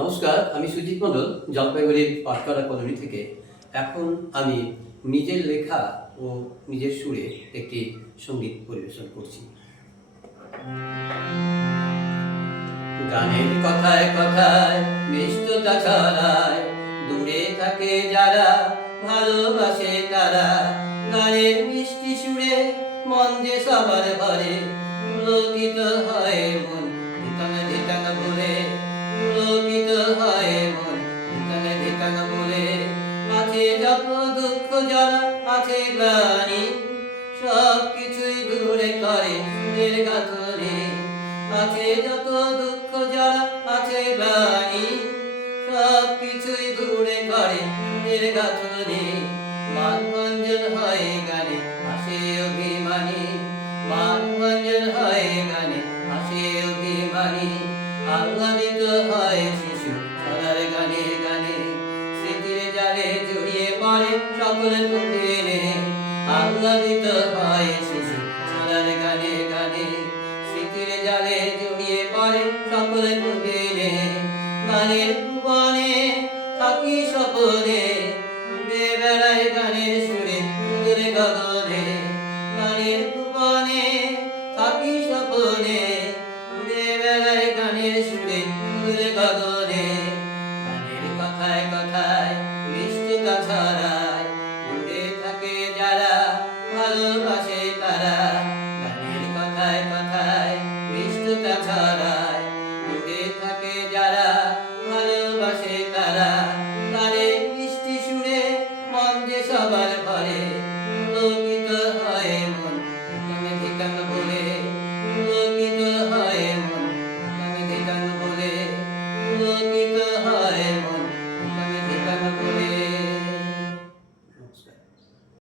নমস্কার, আমি সুজিত মণ্ডল, জলপাইগুড়ির পাটকারা কলোনি থেকে। এখন আমি নিজের লেখা ও নিজের সুরে একটি সঙ্গীত পরিবেশন করছি। গানের কথায় কথায় মিষ্টতা ছড়ায়, দূরে থাকে যারা ভালোবাসে তারা। গানের মিষ্টি সুরে মন যে সবার ঘরে, পুলকিত হয় মন ধিতাং ধিতাং বলে, পুলকিত হয় মন ধিতাং ধিতাং বলে। আছে যত দুঃখ যারা আছে গ্লানি, সব কিছুই দূরে করে সুরের গাথনে। আছে যত দুঃখ যারা আছে গ্লানি, সব কিছুই দূরে করে সুরের গাথনে। মানভঞ্জন হয় গানে হাসে অভিমানী, মানভঞ্জন হয় গানে হাসে অভিমানী। আহ্লাদিত হয় শিশু সদার গানে গানে, স্মৃতির জালে জড়িয়ে পড়ে সকল